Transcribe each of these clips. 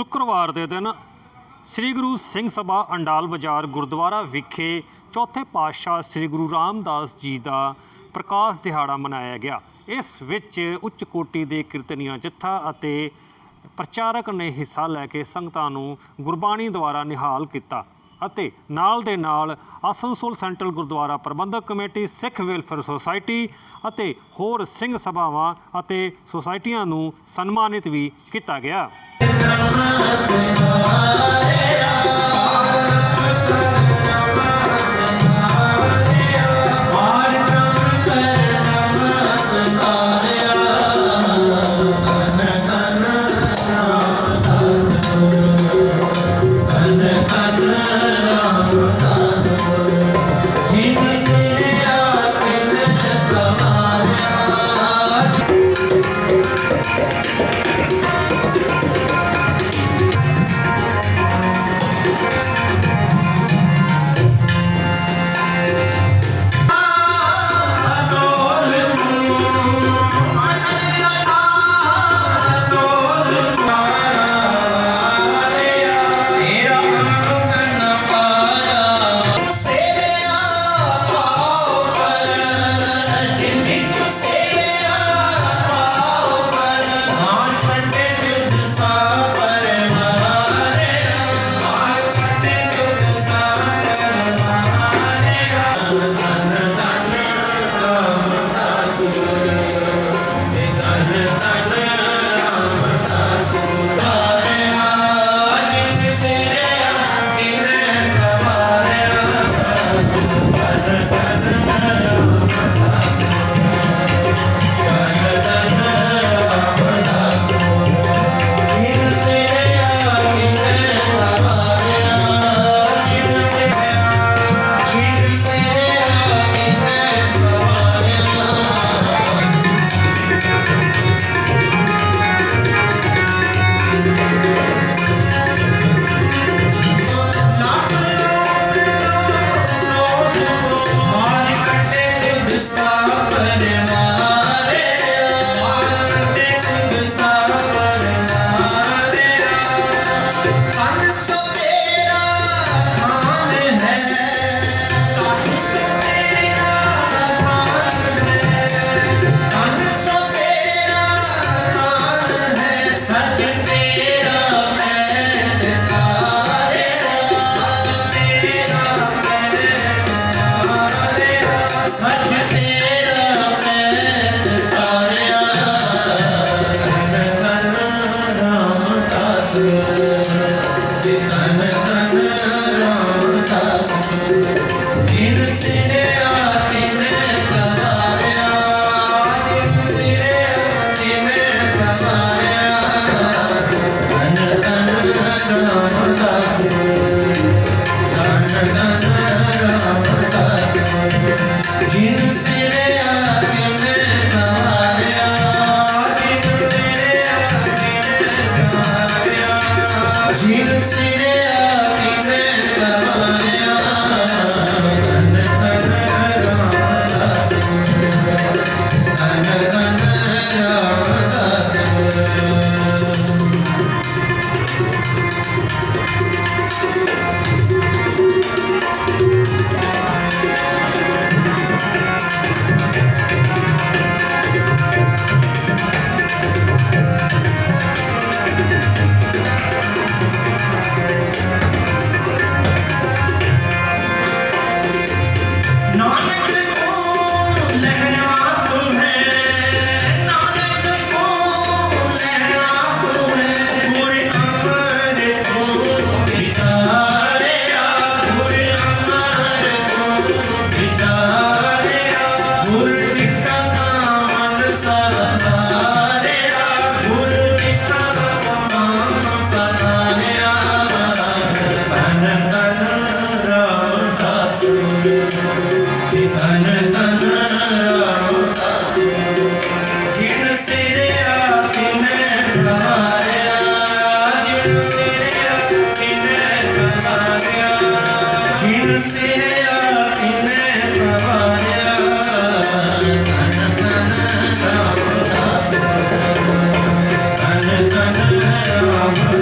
शुक्रवार के दिन श्री गुरु सिंह सभा अंडाल बाजार गुरुद्वारा विखे चौथे पातशाह श्री गुरु रामदास जी का प्रकाश दिहाड़ा मनाया गया। इस विच उच्च कोटि के कीर्तनिया जत्था अते प्रचारक ने हिस्सा लैके संगतां नूं गुरबाणी द्वारा निहाल किया अते नाल दे नाल आसनसोल सेंट्रल गुरुद्वारा प्रबंधक कमेटी सिख वेलफेयर सोसाइटी अते होर सिंह सभावां अते सोसाइटियां नूं सन्मानित भी किया गया।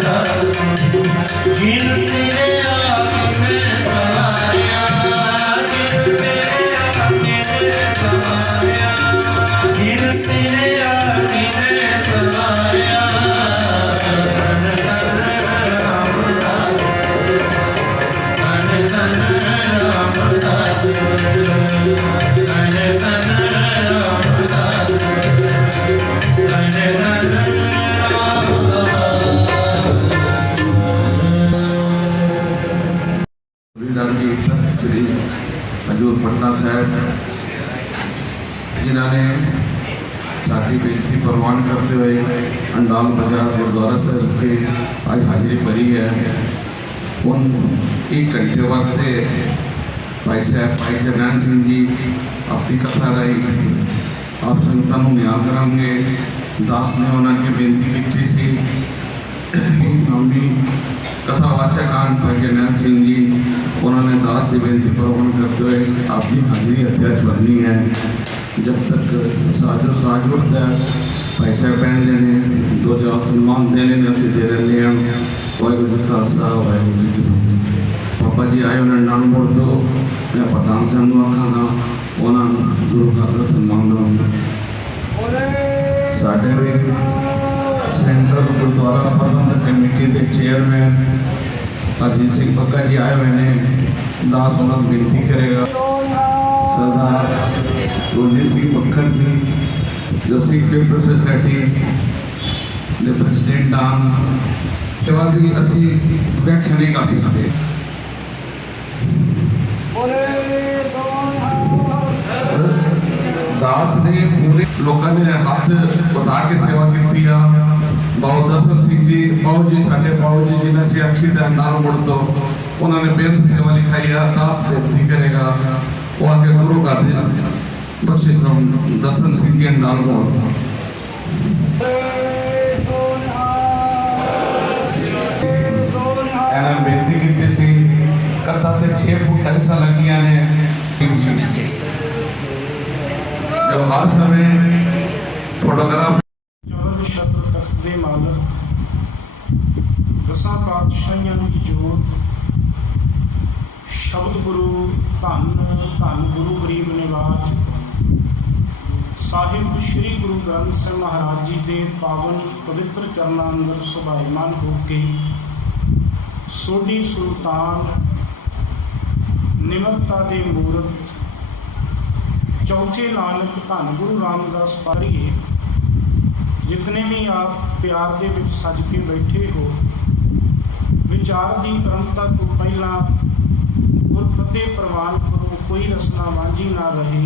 Ram जी तख्त श्री हजूर पटना साहब जिन्होंने साड़ी बेनती प्रवान करते हुए अंडाल बाजार गुरुद्वारा साहब के आज हाजिरी भरी है। उन 1 घंटे वास्ते भाई साहब भाई जरनैल सिंह जी अपनी कथा राही आप संगतां नूं न्याय करांगे। दास ने उन्होंने बेनती की सी कथावाचक आन भाई जरनैल सिंह जी उन्होंने दास की बेनती प्रवान करते हुए अपनी हाजिरी अध्यक्ष बननी है। जब तक साजो साज उठता है भाई साहब बहन देने 2-4 सम्मान देने असीं दे रहे हैं। वाहिगुरू जी खालसा वाहिगुरू जी की फतेह। पापा जी आए उन्होंने नानू मोड़ तो मैं प्रधान साहब को आखागा उन्होंने गुरु घर का सम्मान दूंगा। साढ़े भी सेंट्रल गुरुद्वारा प्रबंधक कमेटी के चेयरमैन अजीत सिंह बग्गा जी आए हुए हैं। दास उन्होंने बेनती करेगा। सरदार सुरजीत सिंह बखर जी जो सिख वेलफेयर सोसाइटी के प्रेसिडेंट हैं असी व्याख्या नहीं कर सकते। दास ने पूरे लोगों ने हाथ बता के सेवा की। बाऊ दर्शन सिंह जी बाऊ जी साढ़े बाऊ जी जिन्हें से अखी नाल मुड़ तो उन्होंने बेनत सेवा लिखाई है। दास बेनती करेगा वो आगे गुरु का बख्शिश दर्शन सिंह जी नाल मुड़ बेनती की सी कथा ते 6 फुट टाइल्स लगिया ने जो हर समय फोटोग्राफ दे मालक 10 पातशाहियों की जोत शब्द गुरु धन धन गुरु गरीब निवाज साहिब श्री गुरु ग्रंथ साहिब महाराज जी के पावन पवित्र चरणों अंदर सुभाईमान होके सोडी सुल्तान निमरता दे मूरत चौथे नानक धन गुरु रामदास पारीए जितने भी आप प्यार दे विच सज के बैठे हो विचार की परंपरा तो पहला गुरफतेह प्रवान करो कोई रसना वांझी ना रहे।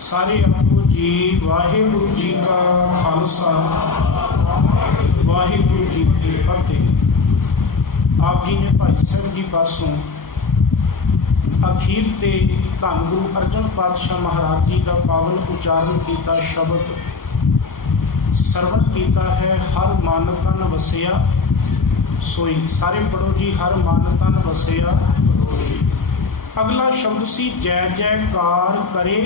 सारे आपको जी वाहिगुरू जी का खालसा वाहिगुरू जी की फतेह। आप जी ने भाई साहब जी पासों अखीर ते धन गुरु अर्जन पातशाह महाराज जी का पावन उच्चारण किया शब्द सरवण किया है। हर मन तन वसिया सोई। सारे पढ़ो जी हर मन तन वसिया। अगला शब्द सी जय जयकार करे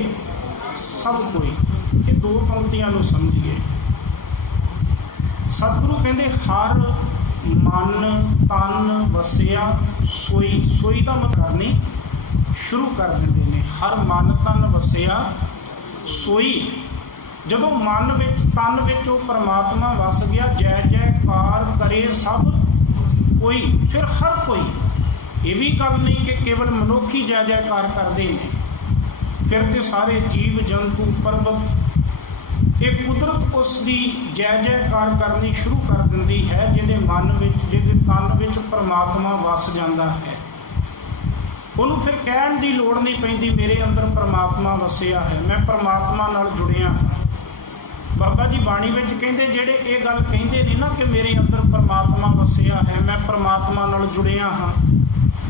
सब कोई। ये 2 पंक्तियां नूं समझिए। सतगुरु कहते हर मन तन वसिया सोई। सोई का मतलब करनी शुरू कर देंगे ने। हर मन तन वसिया सोई। जदों मन विच तन विच वो परमात्मा वस गया जय जयकार करे सब कोई। फिर हर कोई ये भी गल नहीं कि केवल मनुख ही जय जयकार करते हैं। फिर तो सारे जीव जंतु पर्वत एक कुदरत उसकी जय जयकार करनी शुरू कर देती है। जिहदे मन विच जिहदे तन विच परमात्मा वस जाता है उन्होंने फिर कहण की लोड़ नहीं पैंदी मेरे अंदर परमात्मा वसिया है मैं परमात्मा नाल जुड़िया। बाबा जी बाणी विच कहंदे जिहड़े ये गल कहिंदे नहीं ना कि मेरे अंदर परमात्मा वसिया है मैं परमात्मा नाल जुड़िया हाँ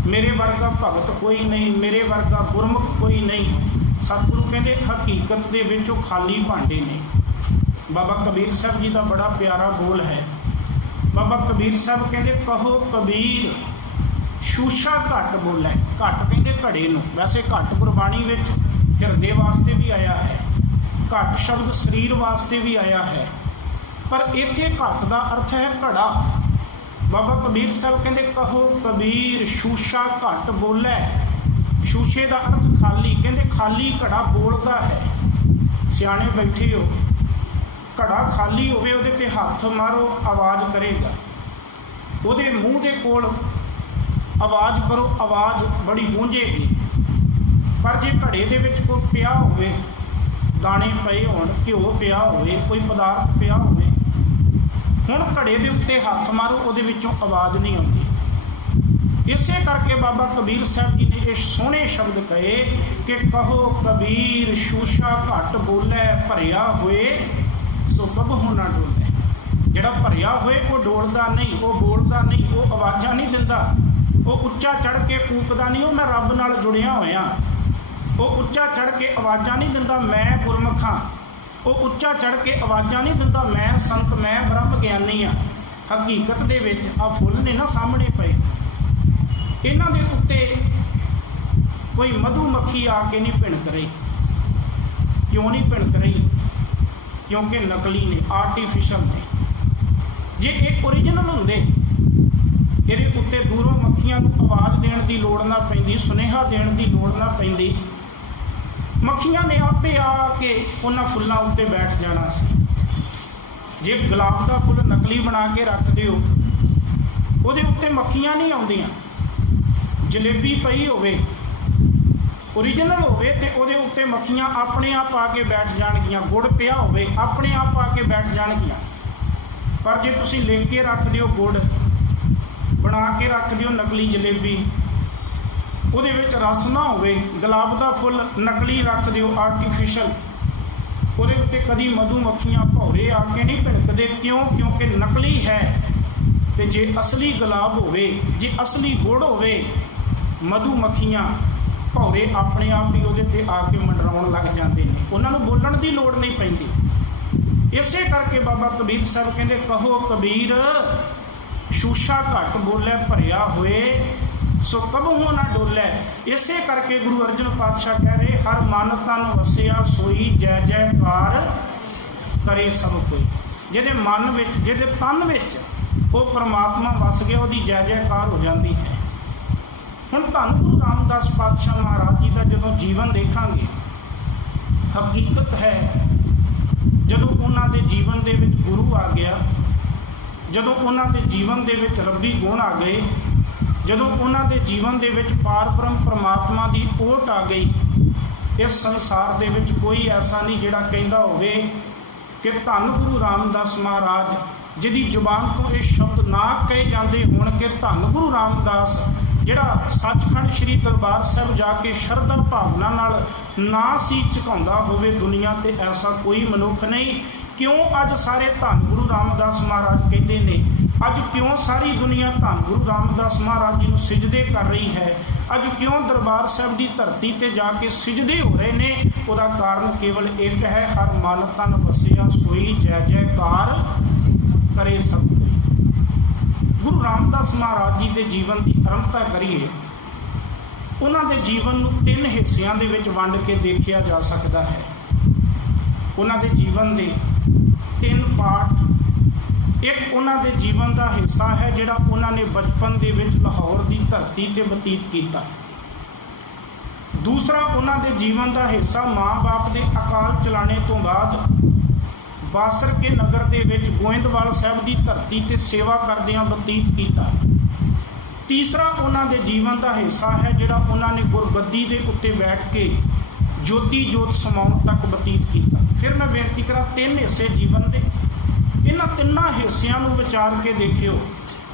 मेरे वर्गा भगत कोई नहीं मेरे वर्गा गुरमुख कोई नहीं। सतगुरु कहंदे हकीकत दे विच वो खाली भांडे ने। बाबा कबीर साहब जी का बड़ा प्यारा बोल है। बाबा कबीर साहब कहंदे कहो कबीर शूशा घट बोले। घट कहते घड़े नूं। वैसे घट गुरबाणी विच हिरदे वास्ते भी आया है। घट शब्द शरीर वास्ते भी आया है पर इत्थे घट का अर्थ है घड़ा। बाबा कबीर साहब कहते कहो कबीर शूशा घट बोले। शूशे का अर्थ खाली। कहते खाली घड़ा बोलता है। सियाणे बैठे हो घड़ा खाली होवे उहदे ते हथ मारो आवाज़ करेगा। उहदे मूँह दे कोल आवाज़ करो आवाज़ बड़ी गूंजेगी। पर जे घड़े दे विच कोई पिया होवे दाने पए होण घिओ पिया होवे कोई पदार्थ पिया होवे हुण घड़े दे उत्ते हथ मारो उहदे विचों आवाज़ नहीं आउंदी। ਇਸੇ ਕਰਕੇ ਬਾਬਾ ਕਬੀਰ ਸਾਹਿਬ ਜੀ ਨੇ ਇਹ ਸੋਹਣੇ ਸ਼ਬਦ ਕਹੇ ਕਿ ਕਹੋ ਕਬੀਰ ਸ਼ੂਸ਼ਾ ਘੱਟ ਬੋਲੇ ਭਰਿਆ ਹੋਏ ਸੋ ਕਬਹੁ ਨਾ ਡੋਲੇ। ਜਿਹੜਾ ਭਰਿਆ ਹੋਏ ਉਹ ਡੋਲਦਾ ਨਹੀਂ, ਉਹ ਬੋਲਦਾ ਨਹੀਂ, ਉਹ ਆਵਾਜ਼ਾਂ ਨਹੀਂ ਦਿੰਦਾ, ਉਹ ਉੱਚਾ ਚੜ੍ਹ ਕੇ ਕੂਕਦਾ ਨਹੀਂ, ਉਹ ਮੈਂ ਰੱਬ ਨਾਲ ਜੁੜਿਆ ਹੋਇਆ। ਉਹ ਉੱਚਾ ਚੜ੍ਹ ਕੇ ਆਵਾਜ਼ਾਂ ਨਹੀਂ ਦਿੰਦਾ ਮੈਂ ਗੁਰਮੁਖ ਹਾਂ, ਉਹ ਉੱਚਾ ਚੜ੍ਹ ਕੇ ਆਵਾਜ਼ਾਂ ਨਹੀਂ ਦਿੰਦਾ ਮੈਂ ਸੰਤ, ਮੈਂ ਬ੍ਰਹਮ ਗਿਆਨੀ ਹਾਂ। ਹਕੀਕਤ ਦੇ ਵਿੱਚ ਆ ਫੁੱਲ ਨੇ ਨਾ ਸਾਹਮਣੇ ਪਏ, ਇਹਨਾਂ ਦੇ ਉੱਤੇ ਕੋਈ ਮਧੂ ਮੱਖੀ ਆ ਕੇ ਨਹੀਂ ਭਿਣਕ ਰਹੀ। ਕਿਉਂ ਨਹੀਂ ਭਿਣਕ ਰਹੀ? ਕਿਉਂਕਿ ਨਕਲੀ ਨੇ, ਆਰਟੀਫਿਸ਼ਲ ਨੇ। ਜੇ ਇਹ ਓਰੀਜਨਲ ਹੁੰਦੇ, ਇਹਦੇ ਉੱਤੇ ਦੂਰੋਂ ਮੱਖੀਆਂ ਨੂੰ ਆਵਾਜ਼ ਦੇਣ ਦੀ ਲੋੜ ਨਾ ਪੈਂਦੀ, ਸੁਨੇਹਾ ਦੇਣ ਦੀ ਲੋੜ ਨਾ ਪੈਂਦੀ, ਮੱਖੀਆਂ ਨੇ ਆਪੇ ਆ ਕੇ ਉਹਨਾਂ ਫੁੱਲਾਂ ਉੱਤੇ ਬੈਠ ਜਾਣਾ ਸੀ। ਜੇ ਗੁਲਾਬ ਦਾ ਫੁੱਲ ਨਕਲੀ ਬਣਾ ਕੇ ਰੱਖ ਦਿਓ, ਉਹਦੇ ਉੱਤੇ ਮੱਖੀਆਂ ਨਹੀਂ ਆਉਂਦੀਆਂ। ਜਲੇਬੀ ਪਈ ਹੋਵੇ, ਓਰੀਜਨਲ ਹੋਵੇ, ਤੇ ਉਹਦੇ ਉੱਤੇ ਮੱਖੀਆਂ ਆਪਣੇ ਆਪ ਆ ਕੇ ਬੈਠ ਜਾਣਗੀਆਂ। ਗੁੜ ਪਿਆ ਹੋਵੇ, ਆਪਣੇ ਆਪ ਆ ਕੇ ਬੈਠ ਜਾਣਗੀਆਂ। ਪਰ ਜੇ ਤੁਸੀਂ ਲਿਖ ਕੇ ਰੱਖ ਦਿਓ ਗੁੜ, ਬਣਾ ਕੇ ਰੱਖ ਦਿਓ ਨਕਲੀ ਜਲੇਬੀ, ਉਹਦੇ ਵਿੱਚ ਰਸ ਨਾ ਹੋਵੇ, ਗੁਲਾਬ ਦਾ ਫੁੱਲ ਨਕਲੀ ਰੱਖ ਦਿਓ ਆਰਟੀਫਿਸ਼ਲ, ਉਹਦੇ ਉੱਤੇ ਕਦੀ ਮਧੂ ਮੱਖੀਆਂ ਭੌਰੇ ਆ ਕੇ ਨਹੀਂ ਭਿਣਕਦੇ। ਕਿਉਂ? ਕਿਉਂਕਿ ਨਕਲੀ ਹੈ। ਤੇ ਜੇ ਅਸਲੀ ਗੁਲਾਬ ਹੋਵੇ, ਜੇ ਅਸਲੀ ਗੁੜ ਹੋਵੇ, ਮਧੂ ਮੱਖੀਆਂ ਭੌਰੇ ਆਪਣੇ ਆਪ ਹੀ ਉਹਦੇ ਤੇ ਆ ਕੇ ਮੰਡਰਾਉਣ ਲੱਗ ਜਾਂਦੇ ਨੇ, ਉਹਨਾਂ ਨੂੰ ਬੋਲਣ ਦੀ ਲੋੜ ਨਹੀਂ ਪੈਂਦੀ। ਇਸੇ ਕਰਕੇ ਬਾਬਾ ਕਬੀਰ ਸਾਹਿਬ ਕਹਿੰਦੇ ਕਹੋ ਕਬੀਰ ਸ਼ੂਸ਼ਾ ਘੱਟ ਬੋਲੇ ਭਰਿਆ ਹੋਏ ਸੋ ਕਬਹੁ ਨਾ ਡੋਲੇ। ਇਸੇ ਕਰਕੇ ਗੁਰੂ ਅਰਜਨ ਪਾਤਸ਼ਾਹ ਕਹਿ ਰਹੇ ਹਰ ਮਨ ਤਨ ਵਸਿਆ ਸੋਈ ਜੈ ਜੈਕਾਰ ਕਰੇ ਸਭ ਕੋਈ। ਜਿਹਦੇ ਮਨ ਵਿੱਚ, ਜਿਹਦੇ ਤਨ ਵਿੱਚ ਉਹ ਪਰਮਾਤਮਾ ਵਸ ਗਿਆ, ਉਹਦੀ ਜੈ ਜੈਕਾਰ ਹੋ ਜਾਂਦੀ ਹੈ। ਹੁਣ ਧੰਨ ਗੁਰੂ ਰਾਮਦਾਸ ਪਾਤਸ਼ਾਹ ਮਹਾਰਾਜ ਜੀ ਦਾ ਜਦੋਂ ਜੀਵਨ ਦੇਖਾਂਗੇ, ਹਕੀਕਤ ਹੈ ਜਦੋਂ ਉਹਨਾਂ ਦੇ ਜੀਵਨ ਦੇ ਵਿੱਚ ਗੁਰੂ ਆ ਗਿਆ, ਜਦੋਂ ਉਹਨਾਂ ਦੇ ਜੀਵਨ ਦੇ ਵਿੱਚ ਰੱਬੀ ਗੁਣ ਆ ਗਏ, ਜਦੋਂ ਉਹਨਾਂ ਦੇ ਜੀਵਨ ਦੇ ਵਿੱਚ ਪਾਰ ਬ੍ਰਹਮ ਪਰਮਾਤਮਾ ਦੀ ਓਟ ਆ ਗਈ, ਇਸ ਸੰਸਾਰ ਦੇ ਵਿੱਚ ਕੋਈ ਐਸਾ ਨਹੀਂ ਜਿਹੜਾ ਕਹਿੰਦਾ ਹੋਵੇ ਕਿ ਧੰਨ ਗੁਰੂ ਰਾਮਦਾਸ ਮਹਾਰਾਜ ਜਿਹਦੀ ਜ਼ੁਬਾਨ ਤੋਂ ਇਹ ਸ਼ਬਦ ਨਾ ਕਹੇ ਜਾਂਦੇ ਹੋਣ ਕਿ ਧੰਨ ਗੁਰੂ ਰਾਮਦਾਸ ਜਿਹੜਾ ਸੱਚਖੰਡ ਸ੍ਰੀ ਦਰਬਾਰ ਸਾਹਿਬ ਜਾ ਕੇ ਸ਼ਰਧਾ ਭਾਵਨਾ ਨਾਲ ਨਾ ਸੀ ਝੁਕਾਉਂਦਾ ਹੋਵੇ। ਦੁਨੀਆ ਤੇ ਐਸਾ ਕੋਈ ਮਨੁੱਖ ਨਹੀਂ। ਕਿਉਂ ਅੱਜ ਸਾਰੇ ਧੰਨ ਗੁਰੂ ਰਾਮਦਾਸ ਮਹਾਰਾਜ ਕਹਿੰਦੇ ਨੇ? ਅੱਜ ਕਿਉਂ ਸਾਰੀ ਦੁਨੀਆ ਧੰਨ ਗੁਰੂ ਰਾਮਦਾਸ ਮਹਾਰਾਜ ਜੀ ਨੂੰ ਸਿਜਦੇ ਕਰ ਰਹੀ ਹੈ? ਅੱਜ ਕਿਉਂ ਦਰਬਾਰ ਸਾਹਿਬ ਦੀ ਧਰਤੀ ਤੇ ਜਾ ਕੇ ਸਿਜਦੇ ਹੋ ਰਹੇ ਨੇ? ਉਹਦਾ ਕਾਰਨ ਕੇਵਲ ਇੱਕ ਹੈ, ਹਰ ਮਨ ਤਨ ਵਸਿਆ ਸੋਈ ਜੈ ਜੈਕਾਰ ਕਰੇ ਸਭ ਕੋਈ। ਗੁਰੂ ਰਾਮਦਾਸ ਮਹਾਰਾਜ ਜੀ ਦੇ ਜੀਵਨ ਦੀ ਆਰੰਭਤਾ ਕਰੀਏ, ਉਹਨਾਂ ਦੇ ਜੀਵਨ ਨੂੰ 3 ਹਿੱਸਿਆਂ ਦੇ ਵਿੱਚ ਵੰਡ ਕੇ ਦੇਖਿਆ ਜਾ ਸਕਦਾ ਹੈ। ਉਹਨਾਂ ਦੇ ਜੀਵਨ ਦੇ 3 ਪਾਰਟ। ਇੱਕ ਉਹਨਾਂ ਦੇ ਜੀਵਨ ਦਾ ਹਿੱਸਾ ਹੈ ਜਿਹੜਾ ਉਹਨਾਂ ਨੇ ਬਚਪਨ ਦੇ ਵਿੱਚ ਲਾਹੌਰ ਦੀ ਧਰਤੀ ਤੇ ਬਤੀਤ ਕੀਤਾ। ਦੂਸਰਾ ਉਹਨਾਂ ਦੇ ਜੀਵਨ ਦਾ ਹਿੱਸਾ ਮਾਂ-ਬਾਪ ਦੇ ਅਕਾਲ ਚਲਾਣੇ ਤੋਂ ਬਾਅਦ ਬਾਸਰ ਕੇ ਨਗਰ ਦੇ ਵਿੱਚ ਗੋਇੰਦਵਾਲ ਸਾਹਿਬ ਦੀ ਧਰਤੀ ਤੇ ਸੇਵਾ ਕਰਦਿਆਂ ਬਤੀਤ ਕੀਤਾ। ਤੀਸਰਾ ਉਹਨਾਂ ਦੇ ਜੀਵਨ ਦਾ ਹਿੱਸਾ ਹੈ ਜਿਹੜਾ ਉਹਨਾਂ ਨੇ ਗੁਰਗੱਦੀ ਦੇ ਉੱਤੇ ਬੈਠ ਕੇ ਜੋਤੀ ਜੋਤ ਸਮਾਉਣ ਤੱਕ ਬਤੀਤ ਕੀਤਾ। ਫਿਰ ਮੈਂ ਬੇਨਤੀ ਕਰਾਂ 3 ਹਿੱਸੇ ਜੀਵਨ ਦੇ, ਇਹਨਾਂ 3 ਹਿੱਸਿਆਂ ਨੂੰ ਵਿਚਾਰ ਕੇ ਦੇਖਿਓ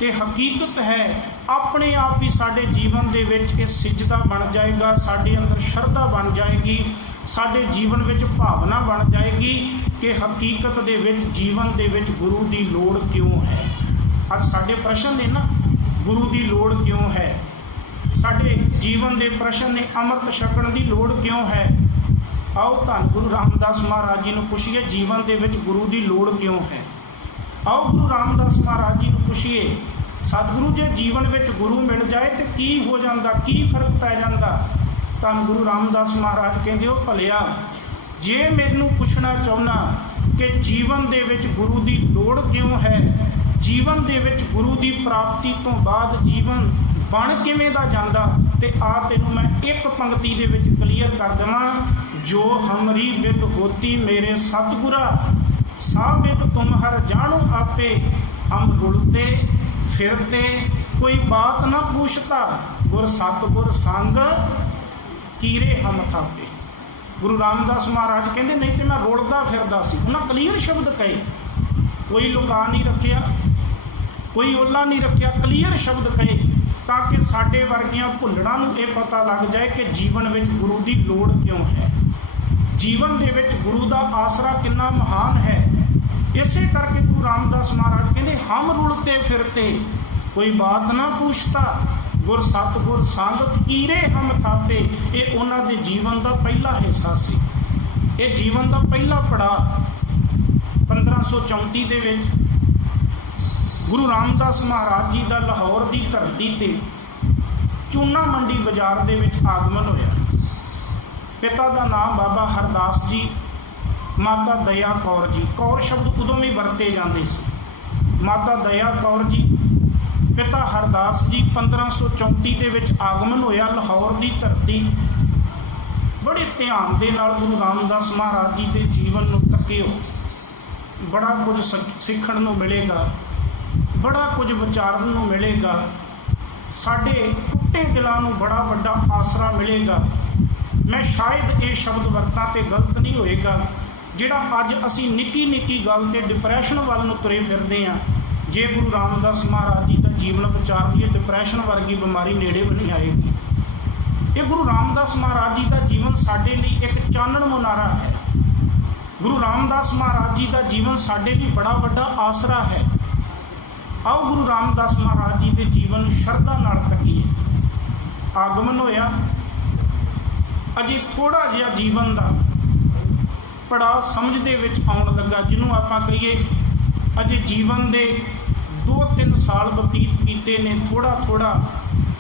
ਤੇ ਹਕੀਕਤ ਹੈ ਆਪਣੇ ਆਪ ਹੀ ਸਾਡੇ ਜੀਵਨ ਦੇ ਵਿੱਚ ਇਹ ਸਿਜਦਾ ਬਣ ਜਾਏਗਾ, ਸਾਡੇ ਅੰਦਰ ਸ਼ਰਧਾ ਬਣ ਜਾਏਗੀ, ਸਾਡੇ ਜੀਵਨ ਵਿੱਚ ਭਾਵਨਾ ਬਣ ਜਾਏਗੀ ਕਿ ਹਕੀਕਤ ਦੇ ਵਿੱਚ ਜੀਵਨ ਦੇ ਵਿੱਚ ਗੁਰੂ ਦੀ ਲੋੜ ਕਿਉਂ ਹੈ। ਅੱਜ ਸਾਡੇ ਪ੍ਰਸ਼ਨ ਨੇ ਨਾ, ਗੁਰੂ ਦੀ ਲੋੜ ਕਿਉਂ ਹੈ? ਸਾਡੇ ਜੀਵਨ ਦੇ ਪ੍ਰਸ਼ਨ ਨੇ ਅੰਮ੍ਰਿਤ ਛਕਣ ਦੀ ਲੋੜ ਕਿਉਂ ਹੈ? ਆਓ ਧੰਨ ਗੁਰੂ ਰਾਮਦਾਸ ਮਹਾਰਾਜ ਜੀ ਨੂੰ ਪੁੱਛੀਏ ਜੀਵਨ ਦੇ ਵਿੱਚ ਗੁਰੂ ਦੀ ਲੋੜ ਕਿਉਂ ਹੈ। ਆਓ ਗੁਰੂ ਰਾਮਦਾਸ ਮਹਾਰਾਜ ਜੀ ਨੂੰ ਪੁੱਛੀਏ ਸਤਿਗੁਰੂ ਜੇ ਜੀਵਨ ਵਿੱਚ ਗੁਰੂ ਮਿਲ ਜਾਏ ਤੇ ਕੀ ਹੋ ਜਾਂਦਾ, ਕੀ ਫਰਕ ਪੈ ਜਾਂਦਾ? ਧੰਨ ਗੁਰੂ ਰਾਮਦਾਸ ਮਹਾਰਾਜ ਕਹਿੰਦੇ ਹੋ ਭਲਿਆ ਜੇ ਮੈਨੂੰ ਪੁੱਛਣਾ ਚਾਹੁੰਦਾ ਕਿ ਜੀਵਨ ਦੇ ਵਿੱਚ ਗੁਰੂ ਦੀ ਲੋੜ ਕਿਉਂ ਹੈ, ਜੀਵਨ ਦੇ ਵਿੱਚ ਗੁਰੂ ਦੀ ਪ੍ਰਾਪਤੀ ਤੋਂ ਬਾਅਦ ਜੀਵਨ ਬਣ ਕਿਵੇਂ ਦਾ ਜਾਂਦਾ, ਤੇ ਆ ਤੈਨੂੰ ਮੈਂ ਇੱਕ ਪੰਕਤੀ ਦੇ ਵਿੱਚ ਕਲੀਅਰ ਕਰ ਦੇਵਾਂ। ਜੋ ਹਮਰੀ ਬਿਦ ਹੋਤੀ ਮੇਰੇ ਸਤਿਗੁਰਾ ਸਾਬਿਤ ਤੁਮ ਹਰ ਜਾਣੋ ਆਪੇ, ਹਮ ਰੁਲਤੇ ਫਿਰਤੇ ਕੋਈ ਬਾਤ ਨਾ ਪੁੱਛਤਾ, ਗੁਰ ਸਤਿਗੁਰ ਸੰਗ ਕੀਰੇ ਹਮ ਥਾਪੇ। ਗੁਰੂ ਰਾਮਦਾਸ ਮਹਾਰਾਜ ਕਹਿੰਦੇ ਨਹੀਂ ਤੇ ਮੈਂ ਰੁਲਦਾ ਫਿਰਦਾ ਸੀ। ਉਹਨਾਂ ਕਲੀਅਰ ਸ਼ਬਦ ਕਹੇ, ਕੋਈ ਲੁਕਾ ਨਹੀਂ ਰੱਖਿਆ, ਕੋਈ ਓਲਾ ਨਹੀਂ ਰੱਖਿਆ, ਕਲੀਅਰ ਸ਼ਬਦ ਕਹੇ ਤਾਂ ਕਿ ਸਾਡੇ ਵਰਗੀਆਂ ਭੁੱਲੜਾਂ ਨੂੰ ਇਹ ਪਤਾ ਲੱਗ ਜਾਏ ਕਿ ਜੀਵਨ ਵਿੱਚ ਗੁਰੂ ਦੀ ਲੋੜ ਕਿਉਂ ਹੈ, ਜੀਵਨ ਦੇ ਵਿੱਚ ਗੁਰੂ ਦਾ ਆਸਰਾ ਕਿੰਨਾ ਮਹਾਨ ਹੈ। ਇਸੇ ਕਰਕੇ ਗੁਰੂ ਰਾਮਦਾਸ ਮਹਾਰਾਜ ਕਹਿੰਦੇ ਹਮ ਰੁਲਤੇ ਫਿਰਤੇ ਕੋਈ ਬਾਤ ਨਾ ਪੁੱਛਤਾ, ਗੁਰ ਸਤਿਗੁਰ ਸੰਗ ਕੀਰੇ ਹਮ ਥਾਤੇ। ਇਹ ਉਹਨਾਂ ਦੇ ਜੀਵਨ ਦਾ ਪਹਿਲਾ ਹਿੱਸਾ ਸੀ, ਇਹ ਜੀਵਨ ਦਾ ਪਹਿਲਾ ਪੜਾਅ। 1534 ਦੇ ਵਿੱਚ ਗੁਰੂ ਰਾਮਦਾਸ ਮਹਾਰਾਜ ਜੀ ਦਾ ਲਾਹੌਰ ਦੀ ਧਰਤੀ ਤੇ ਚੂਨਾ ਮੰਡੀ ਬਾਜ਼ਾਰ ਦੇ ਵਿੱਚ ਆਗਮਨ ਹੋਇਆ। ਪਿਤਾ ਦਾ ਨਾਮ ਬਾਬਾ ਹਰਦਾਸ ਜੀ, ਮਾਤਾ ਦਇਆ ਕੌਰ ਜੀ। ਕੌਰ ਸ਼ਬਦ ਉਦੋਂ ਵੀ ਵਰਤੇ ਜਾਂਦੇ ਸੀ। ਮਾਤਾ ਦਇਆ ਕੌਰ ਜੀ, ਪਿਤਾ ਹਰਦਾਸ ਜੀ। 1534 ਦੇ ਵਿੱਚ ਆਗਮਨ ਹੋਇਆ ਲਾਹੌਰ ਦੀ ਧਰਤੀ। ਬੜੇ ਧਿਆਨ ਦੇ ਨਾਲ ਗੁਰੂ ਰਾਮਦਾਸ ਮਹਾਰਾਜ ਜੀ ਦੇ ਜੀਵਨ ਨੂੰ ਤੱਕਿਓ, ਬੜਾ ਕੁਝ ਸਿੱਖਣ ਨੂੰ ਮਿਲੇਗਾ, ਬੜਾ ਕੁਝ ਵਿਚਾਰਨ ਨੂੰ ਮਿਲੇਗਾ। ਸਾਡੇ ਟੁੱਟੇ ਦਿਲਾਂ ਨੂੰ ਬੜਾ ਵੱਡਾ ਆਸਰਾ ਮਿਲੇਗਾ। ਮੈਂ ਸ਼ਾਇਦ ਇਹ ਸ਼ਬਦ ਵਰਤਾਂ ਤੇ ਗਲਤ ਨਹੀਂ ਹੋਏਗਾ, ਜਿਹੜਾ ਅੱਜ ਅਸੀਂ ਨਿੱਕੀ ਨਿੱਕੀ ਗੱਲ ਤੇ ਡਿਪਰੈਸ਼ਨ ਵੱਲ ਨੂੰ ਤੁਰੇ ਫਿਰਦੇ ਹਾਂ, ਜੇ ਗੁਰੂ ਰਾਮਦਾਸ ਮਹਾਰਾਜ ਜੀ ਦਾ ਜੀਵਨ ਵਿਚਾਰ ਲਈਏ ਡਿਪਰੈਸ਼ਨ ਵਰਗੀ ਬਿਮਾਰੀ ਨੇੜੇ ਵੀ ਨਹੀਂ ਆਏਗੀ। ਇਹ ਗੁਰੂ ਰਾਮਦਾਸ ਮਹਾਰਾਜ ਜੀ ਦਾ ਜੀਵਨ ਸਾਡੇ ਲਈ ਇੱਕ ਚਾਨਣ ਮੁਨਾਰਾ ਹੈ। ਗੁਰੂ ਰਾਮਦਾਸ ਮਹਾਰਾਜ ਜੀ ਦਾ ਜੀਵਨ ਸਾਡੇ ਲਈ ਬੜਾ ਵੱਡਾ ਆਸਰਾ ਹੈ। ਆਓ ਗੁਰੂ ਰਾਮਦਾਸ ਮਹਾਰਾਜ ਜੀ ਦੇ ਜੀਵਨ ਨੂੰ ਸ਼ਰਧਾ ਨਾਲ ਤੱਕੀਏ। ਆਗਮਨ ਹੋਇਆ, ਅਜੇ ਥੋੜਾ ਜਿਹਾ ਜੀਵਨ ਦਾ ਪੜਾਅ ਸਮਝ ਦੇ ਵਿੱਚ ਆਉਣ ਲੱਗਾ, ਜਿਹਨੂੰ ਆਪਾਂ ਕਹੀਏ ਅਜੇ ਜੀਵਨ ਦੇ 2-3 ਸਾਲ ਬਤੀਤ ਕੀਤੇ ਨੇ। ਥੋੜਾ ਥੋੜਾ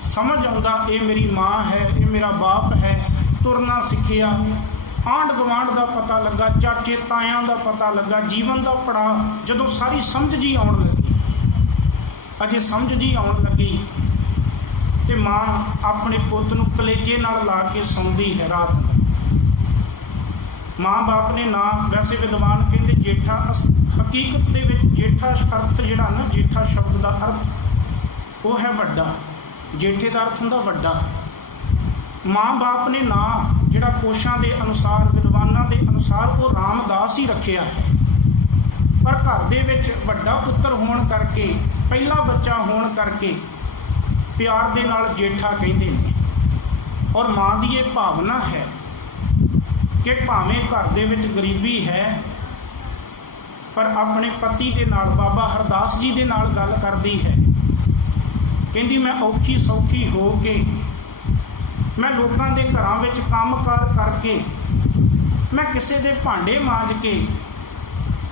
ਸਮਝ ਆਉਂਦਾ, ਇਹ ਮੇਰੀ ਮਾਂ ਹੈ, ਇਹ ਮੇਰਾ ਬਾਪ ਹੈ। ਤੁਰਨਾ ਸਿੱਖਿਆ, ਆਂਢ ਗੁਆਂਢ ਦਾ ਪਤਾ ਲੱਗਾ, ਚਾਚੇ ਤਾਇਆਂ ਦਾ ਪਤਾ ਲੱਗਾ। ਜੀਵਨ ਦਾ ਪੜਾਅ ਜਦੋਂ ਸਾਰੀ ਸਮਝ ਜੀ ਆਉਣ ਲੱਗੀ, ਅਜੇ ਸਮਝ ਜੀ ਆਉਣ ਲੱਗੀ, ਤੇ ਮਾਂ ਆਪਣੇ ਪੁੱਤ ਨੂੰ ਕਲੇਜੇ ਨਾਲ ਲਾ ਕੇ ਸੌਂਦੀ ਹੈ ਰਾਤ ਨੂੰ। ਮਾਂ ਬਾਪ ਨੇ ਨਾਂ, ਵੈਸੇ ਵਿਦਵਾਨ ਕਹਿੰਦੇ ਜੇਠਾ, ਹਕੀਕਤ ਦੇ ਵਿੱਚ ਜੇਠਾ ਅਰਥ ਜਿਹੜਾ ਨਾ, ਜੇਠਾ ਸ਼ਬਦ ਦਾ ਅਰਥ ਉਹ ਹੈ ਵੱਡਾ। ਜੇਠੇ ਦਾ ਅਰਥ ਹੁੰਦਾ ਵੱਡਾ। ਮਾਂ ਬਾਪ ਨੇ ਨਾਂ ਜਿਹੜਾ ਕੋਸ਼ਾਂ ਦੇ ਅਨੁਸਾਰ, ਵਿਦਵਾਨਾਂ ਦੇ ਅਨੁਸਾਰ, ਉਹ ਰਾਮਦਾਸ ਹੀ ਰੱਖਿਆ ਹੈ। ਪਰ ਘਰ ਦੇ ਵਿੱਚ ਵੱਡਾ ਪੁੱਤਰ ਹੋਣ ਕਰਕੇ, ਪਹਿਲਾ ਬੱਚਾ ਹੋਣ ਕਰਕੇ ਪਿਆਰ ਦੇ ਨਾਲ ਜੇਠਾ ਕਹਿੰਦੇ ਨੇ। ਔਰ ਮਾਂ ਦੀ ਇਹ ਭਾਵਨਾ ਹੈ ਕਿ ਭਾਵੇਂ ਘਰ ਦੇ ਵਿੱਚ ਗਰੀਬੀ ਹੈ, ਪਰ ਆਪਣੇ ਪਤੀ ਦੇ ਨਾਲ, ਬਾਬਾ ਹਰਦਾਸ ਜੀ ਦੇ ਨਾਲ ਗੱਲ ਕਰਦੀ ਹੈ। ਕਹਿੰਦੀ ਮੈਂ ਔਖੀ ਸੌਖੀ ਹੋ ਕੇ, ਮੈਂ ਲੋਕਾਂ ਦੇ ਘਰਾਂ ਵਿੱਚ ਕੰਮਕਾਰ ਕਰਕੇ, ਮੈਂ ਕਿਸੇ ਦੇ ਭਾਂਡੇ ਮਾਂਜ ਕੇ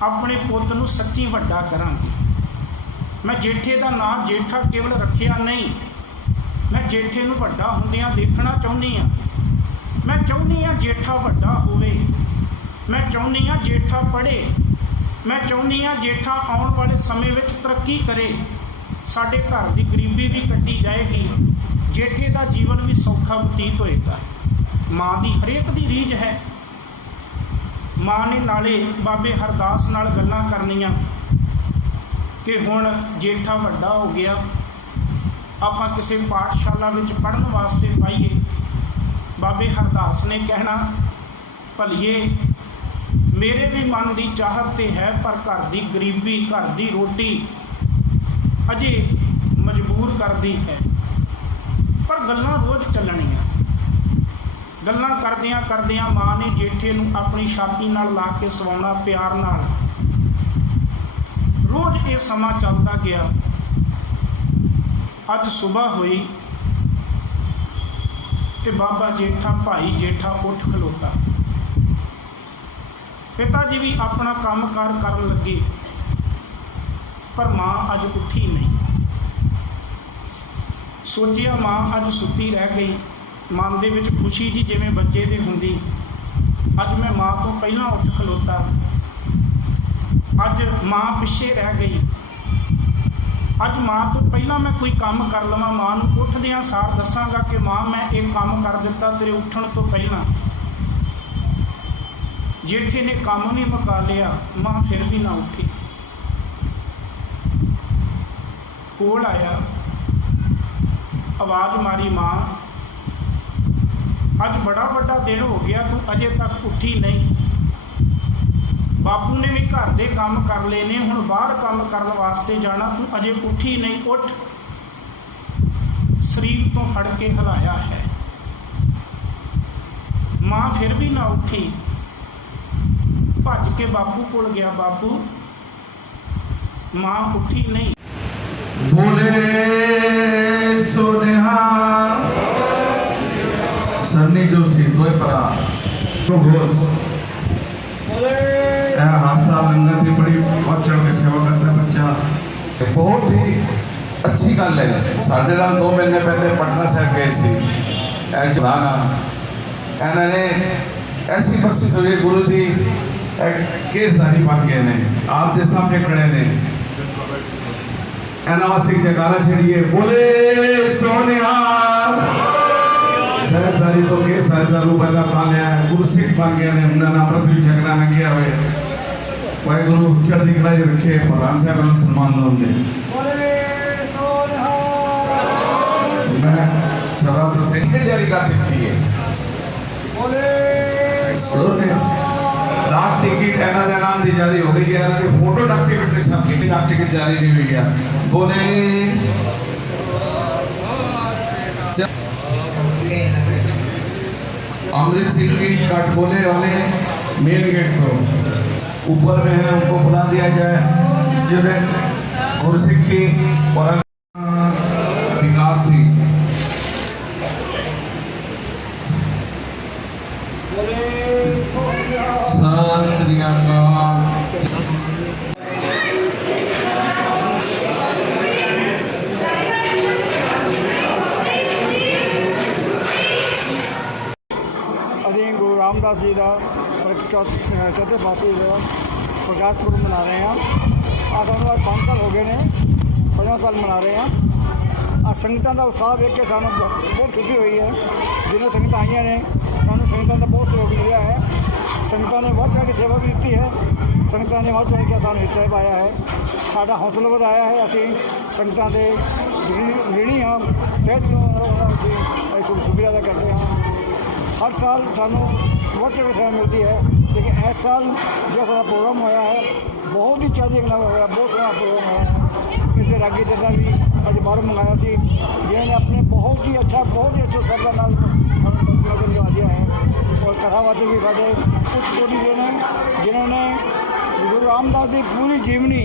ਆਪਣੇ ਪੁੱਤ ਨੂੰ ਸੱਚੀ ਵੱਡਾ ਕਰਾਂਗੀ। ਮੈਂ ਜੇਠੇ ਦਾ ਨਾਂ ਜੇਠਾ ਕੇਵਲ ਰੱਖਿਆ ਨਹੀਂ, ਮੈਂ ਜੇਠੇ ਨੂੰ ਵੱਡਾ ਹੁੰਦਿਆਂ ਦੇਖਣਾ ਚਾਹੁੰਦੀ ਹਾਂ। ਮੈਂ ਚਾਹੁੰਦੀ ਹਾਂ ਜੇਠਾ ਵੱਡਾ ਹੋਵੇ, ਮੈਂ ਚਾਹੁੰਦੀ ਹਾਂ ਜੇਠਾ ਪੜ੍ਹੇ, ਮੈਂ ਚਾਹੁੰਦੀ ਹਾਂ ਜੇਠਾ ਆਉਣ ਵਾਲੇ ਸਮੇਂ ਵਿੱਚ ਤਰੱਕੀ ਕਰੇ। ਸਾਡੇ ਘਰ ਦੀ ਗਰੀਬੀ ਵੀ ਕੱਟੀ ਜਾਏਗੀ, ਜੇਠੇ ਦਾ ਜੀਵਨ ਵੀ ਸੌਖਾ ਬਤੀਤ ਹੋਏਗਾ। ਮਾਂ ਦੀ ਹਰੇਕ ਦੀ ਰੀਝ ਹੈ। ਮਾਂ ਨੇ ਨਾਲੇ ਬਾਬੇ ਹਰਦਾਸ ਨਾਲ ਗੱਲਾਂ ਕਰਨੀਆਂ ਕਿ ਹੁਣ ਜੇਠਾ ਵੱਡਾ ਹੋ ਗਿਆ, ਆਪਾਂ ਕਿਸੇ ਪਾਠਸ਼ਾਲਾ ਵਿੱਚ ਪੜ੍ਹਨ ਵਾਸਤੇ ਪਾਈਏ। ਬਾਬੇ ਹਰਦਾਸ ਨੇ ਕਹਿਣਾ, ਭਲੀਏ ਮੇਰੇ ਵੀ ਮਨ ਦੀ ਚਾਹਤ ਤੇ ਹੈ, ਪਰ ਘਰ ਦੀ ਗਰੀਬੀ, ਘਰ ਦੀ ਰੋਟੀ ਅਜੇ ਮਜਬੂਰ ਕਰਦੀ ਹੈ। ਪਰ ਗੱਲਾਂ ਰੋਜ਼ ਚੱਲਣੀਆਂ। ਗੱਲਾਂ ਕਰਦਿਆਂ ਕਰਦਿਆਂ ਮਾਂ ਨੇ ਜੇਠੇ ਨੂੰ ਆਪਣੀ ਛਾਤੀ ਨਾਲ ਲਾ ਕੇ ਸਵਾਉਣਾ ਪਿਆਰ ਨਾਲ। ਰੋਜ਼ ਇਹ ਸਮਾਂ ਚੱਲਦਾ ਗਿਆ। ਅੱਜ ਸੁਬਾਹ ਹੋਈ ਤੇ ਬਾਬਾ ਜੇਠਾ, ਭਾਈ ਜੇਠਾ ਉੱਠ ਖਲੋਤਾ। ਪਿਤਾ ਜੀ ਵੀ ਆਪਣਾ ਕੰਮਕਾਰ ਕਰਨ ਲੱਗੇ, ਪਰ ਮਾਂ ਅੱਜ ਉੱਠੀ ਨਹੀਂ। ਸੋਚਿਆ ਮਾਂ ਅੱਜ ਸੁੱਤੀ ਰਹਿ ਗਈ। ਮਨ ਦੇ ਵਿੱਚ ਖੁਸ਼ੀ ਜੀ ਜਿਵੇਂ ਬੱਚੇ ਦੀ ਹੁੰਦੀ, ਅੱਜ ਮੈਂ ਮਾਂ ਤੋਂ ਪਹਿਲਾਂ ਉੱਠ ਖਲੋਤਾ, ਅੱਜ ਮਾਂ ਪਿੱਛੇ ਰਹਿ ਗਈ, ਅੱਜ ਮਾਂ ਤੋਂ ਪਹਿਲਾਂ ਮੈਂ ਕੋਈ ਕੰਮ ਕਰ ਲਵਾਂ। ਮਾਂ ਨੂੰ ਉੱਠਦਿਆਂ ਸਾਰ ਦੱਸਾਂਗਾ ਕਿ ਮਾਂ ਮੈਂ ਇਹ ਕੰਮ ਕਰ ਦਿੱਤਾ ਤੇਰੇ ਉੱਠਣ ਤੋਂ ਪਹਿਲਾਂ। ਜੇਠੇ ਨੇ ਕੰਮ ਵੀ ਮੁਕਾ ਲਿਆ, ਮਾਂ ਫਿਰ ਵੀ ਨਾ ਉੱਠੀ। ਕੋਲ ਆਇਆ, ਆਵਾਜ਼ ਮਾਰੀ, ਮਾਂ ਅੱਜ ਬੜਾ ਵੱਡਾ ਦਿਨ ਹੋ ਗਿਆ, ਤੂੰ ਅਜੇ ਤੱਕ ਉੱਠੀ ਨਹੀਂ। ਬਾਪੂ ਨੇ ਵੀ ਘਰ ਦੇ ਕੰਮ ਕਰ ਲਏ ਨੇ, ਹੁਣ ਬਾਹਰ ਕੰਮ ਕਰਨ ਵਾਸਤੇ ਜਾਣਾ, ਤੂੰ ਅਜੇ ਉੱਠੀ ਨਹੀਂ। ਉੱਠ। ਤੋਂ ਫੜ ਕੇ ਹਿਲਾਇਆ ਹੈ। ਮਾਂ ਫਿਰ ਵੀ ਨਾ ਉੱਠੀ, ਭੱਜ ਕੇ ਬਾਪੂ ਕੋਲ ਗਿਆ। ਬਾਪੂ, माँ उठी नहीं। बोले सोनेहा सरनी जोशी तोय परा तो घोष हादसा लंगा थी बड़ी बहुत चढ़ के सेवा करता है बच्चा। बहुत ही अच्छी गल है। साढ़े नाल 2 महीने पहले पटना साहब गए सी जुलाना इन्होंने ऐसी बख्शिश हुई गुरु जी केसधारी बन गए ने आप दे सामने खड़े ने वास्ते जयकारा छेड़िए बोले सोनिया। सहजदारी तो केसधारी का रूप पहला पा लिया है, गुरु सिख बन गए ने उन्होंने अमृत भी छकना न किया हुए। वाहिगुरु चढ़ती कला च रखे, प्रधान साहब का सम्मान होंगे। मैं सदा तो टिकट जारी कर दी है। सोने डाक टिकट इन्हों के नाम की जारी हो गई है। इन्हों की फोटो डाक टिकट से छप के डाक टिकट जारी नहीं हुई है। बोले अमृत सिंह की कटकोले वाले मेन गेट तो ऊपर में है, उनको बुला दिया जाए जिन्हें गुरसिख की और विकास सिंह। सत श्री अकाल। गुरु रामदास जी का चौथे पातशाही का प्रकाश पुरब मना रहे हैं। आज सानू आज 5 साल हो गए हैं, 5वां साल मना रहे हैं। आज संगतां का उत्साह देख के सानू बहुत खुशी हुई है। जिन्हें संगत आईयां ने सानू संगतां का बहुत सहयोग मिला है। संगतां ने बहुत चढ़ के सेवा भी की है। संगतां ने बहुत चढ़ के सानू हिस्सा पाया है। साडा हौसला वधाया है। असीं संगतां दे ऋणी हाँ, तहे दिलों शुक्रिया अदा करते हैं। हर साल सानू बहुत चढ़ सेवा मिलती है, लेकिन इस साल जो सारा प्रोग्राम होया है बहुत ही चढ़ती कला होया, बहुत सोहना प्रोग्राम होया है। इसके रागी जदा भी अज बाहरों मंगाया सी, जिन्होंने अपने बहुत ही अच्छे शब्दों नाल सानू दर्शन करवा दिया है। और कथावाचक भी साढ़े कुछ कोटि के हैं, जिन्होंने गुरु रामदास की पूरी जीवनी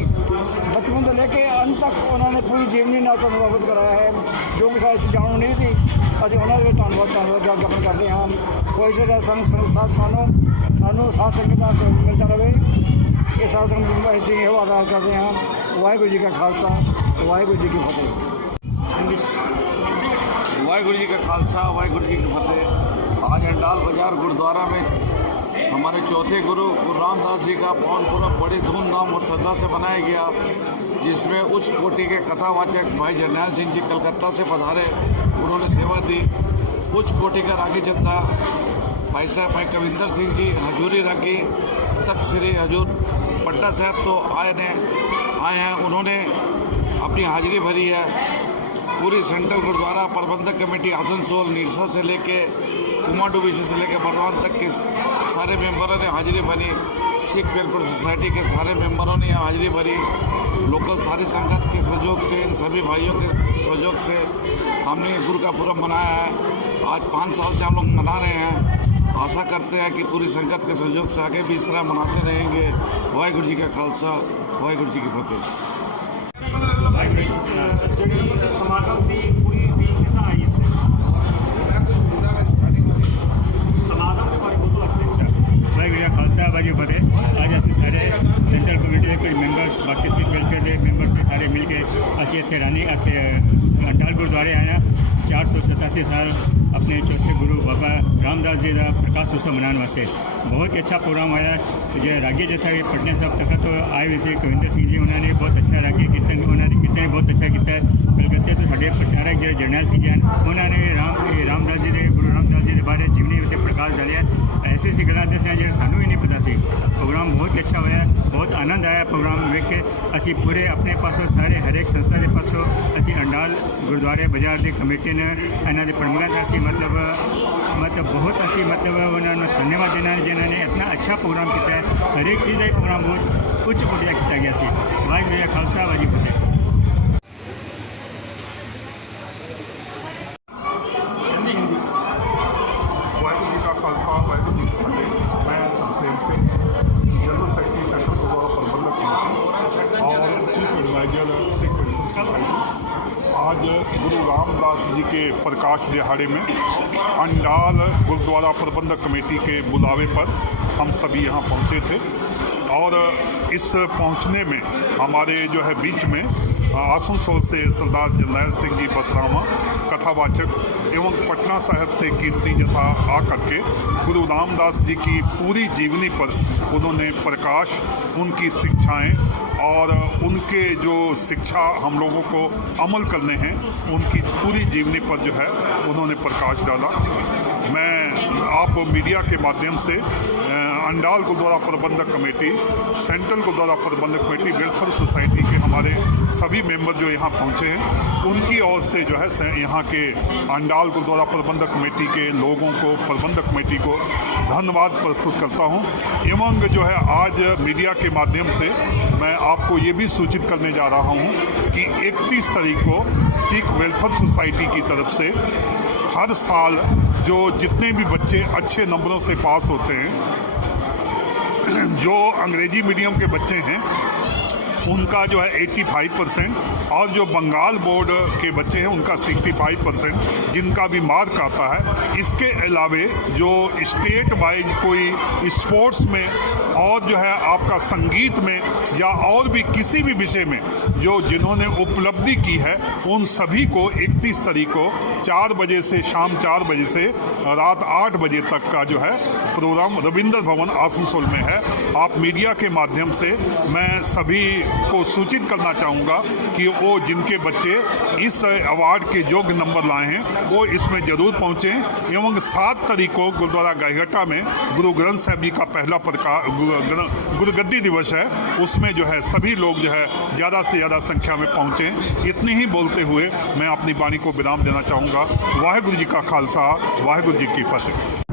बचपन से लेके अंत तक उन्होंने पूरी जीवनी नाल सानू अवगत कराया है, जो कि शायद जाणू नहीं सी। ਅਸੀਂ ਉਹਨਾਂ ਦੇ ਧੰਨਵਾਦ ज्ञापन करते हैं। कोई से सानू साथ संगत का सहयोग मिलता रहे। ये साथ संगत ऐसी ही अदा करते हैं। वाहिगुरू जी का खालसा, वाहिगुरू जी की फतेह। वाहिगुरू जी का खालसा, वाहिगुरू जी की फतेह। आज अंडाल बाजार गुरुद्वारा में हमारे चौथे गुरु रामदास जी का पावन पुरब बड़ी धूमधाम और श्रद्धा से मनाया गया, जिसमें उच्च कोटि के कथावाचक भाई जरनैल सिंह जी कलकत्ता से पधारे। उन्होंने सेवा दी। उच्च कोटि का रागी जत्था भाई साहब भाई कविंदर सिंह जी हजूरी रागी तक श्री हजूर पटना साहब तो आए हैं। उन्होंने अपनी हाजिरी भरी है। पूरी सेंट्रल गुरुद्वारा प्रबंधक कमेटी आसनसोल निरसा से लेके कुमारडुबी से लेकर बर्धमान तक के सारे मेंबरों ने हाजिरी भरी। सिख वेलफेयर सोसाइटी के सारे मेंबरों ने यहाँ हाजिरी भरी। लोकल सारी संगत के सहयोग से, इन सभी भाइयों के सहयोग से हमने गुरु का पुरब मनाया है। आज 5 साल से हम लोग मना रहे हैं। आशा करते हैं कि पूरी संगत के सहयोग से आगे भी इस तरह मनाते रहेंगे। वाहिगुरू जी का खालसा, वाहिगुरू जी की फतेह। समागम की पूरी टीम कितना आई है? समागम के बारे में वाहिगुरू जी खालसा वाहिगुरू फतेह। आज असी सारे सेंट्रल कमेटी के कुछ मैंबर्स बाकी सिख वेलफेयर के मैंबर्स ने सारे मिल के असी इतने रानी अंडाल गुरुद्वारे आए हैं। 487 साल अपने चौथे गुरु बाबा रामदास जी का प्रकाश उत्सव मनाने वास्ते बहुत अच्छा प्रोग्राम आया। जो रागी जत्था भी पटना साहब तक तो आए हुए थे कविंदर सिंह जी, उन्होंने बहुत अच्छा रागी कीर्तन, उन्होंने कीर्तन बहुत अच्छा किया है। कलकत्ते तो साढ़े प्रचारक जो जरनैल सिंह जी हैं, उन्होंने रामदास जी के गुरु रामदास जी के बारे जीवनी उत्ते प्रकाश डालिया। ऐसी ऐसी गल्लां दसियां जो सानू ही नहीं पता सी। प्रोग्राम बहुत अच्छा होया, बहुत आनंद आया प्रोग्राम वेख के। असी पूरे अपने पासों सारे हरेक संस्था के पासों असी अंडाल गुरुद्वारे बाजार की कमेटी ने इन्हों के प्रबंधकों का असी मतलब बहुत असी मतलब उन्होंने धन्यवाद देना जिन्होंने इतना अच्छा प्रोग्राम किया है। हरेक चीज़ का प्रोग्राम बहुत उच्च कोटिया किया गया सी। वाहिगुरू जी का खालसा, वाहिगुरू जी की फतेह। प्रकाश दिहाड़े में अंडाल गुरुद्वारा प्रबंधक कमेटी के बुलावे पर हम सभी यहाँ पहुँचे थे और इस पहुँचने में हमारे जो है बीच में आसनसोल से सरदार जरनैल सिंह जी बसरामा कथावाचक एवं पटना साहिब से कीर्ति जथा आकर के गुरु रामदास जी की पूरी जीवनी पर उन्होंने प्रकाश, उनकी शिक्षाएं और उनके जो शिक्षा हम लोगों को अमल करने हैं उनकी पूरी जीवनी पर जो है उन्होंने प्रकाश डाला। मैं आप मीडिया के माध्यम से अंडाल गुरुद्वारा प्रबंधक कमेटी, सेंट्रल गुरुद्वारा प्रबंधक कमेटी, वेलफेयर सोसाइटी के हमारे सभी मेंबर जो यहाँ पहुँचे हैं उनकी ओर से जो है यहाँ के अंडाल गुरुद्वारा प्रबंधक कमेटी के लोगों को, प्रबंधक कमेटी को धन्यवाद प्रस्तुत करता हूँ। एवं जो है आज मीडिया के माध्यम से मैं आपको ये भी सूचित करने जा रहा हूँ कि 31 तारीख को सिख वेलफेयर सोसाइटी की तरफ से हर साल जो जितने भी बच्चे अच्छे नंबरों से पास होते हैं, जो अंग्रेजी मीडियम के बच्चे हैं उनका जो है 85% और जो बंगाल बोर्ड के बच्चे हैं उनका 65% जिनका भी मार्क आता है। इसके अलावे जो स्टेट वाइज कोई स्पोर्ट्स में और जो है आपका संगीत में या और भी किसी भी विषय में जो जिन्होंने उपलब्धि की है उन सभी को 31 तारीख को 4 बजे से शाम 4 बजे से रात 8 बजे तक का जो है प्रोग्राम रविंद्र भवन आसनसोल में है। आप मीडिया के माध्यम से मैं सभी को सूचित करना चाहूँगा कि वो जिनके बच्चे इस अवार्ड के योग्य नंबर लाए हैं वो इसमें ज़रूर पहुँचें। एवं 7 तारीख को गुरुद्वारा गायघाटा में गुरु ग्रंथ साहिब जी का पहला गुरुगद्दी दिवस है, उसमें जो है सभी लोग जो है ज़्यादा से ज़्यादा संख्या में पहुँचें। इतनी ही बोलते हुए मैं अपनी वाणी को विराम देना चाहूँगा। वाहिगुरु जी का खालसा, वाहिगुरु जी की फतेह।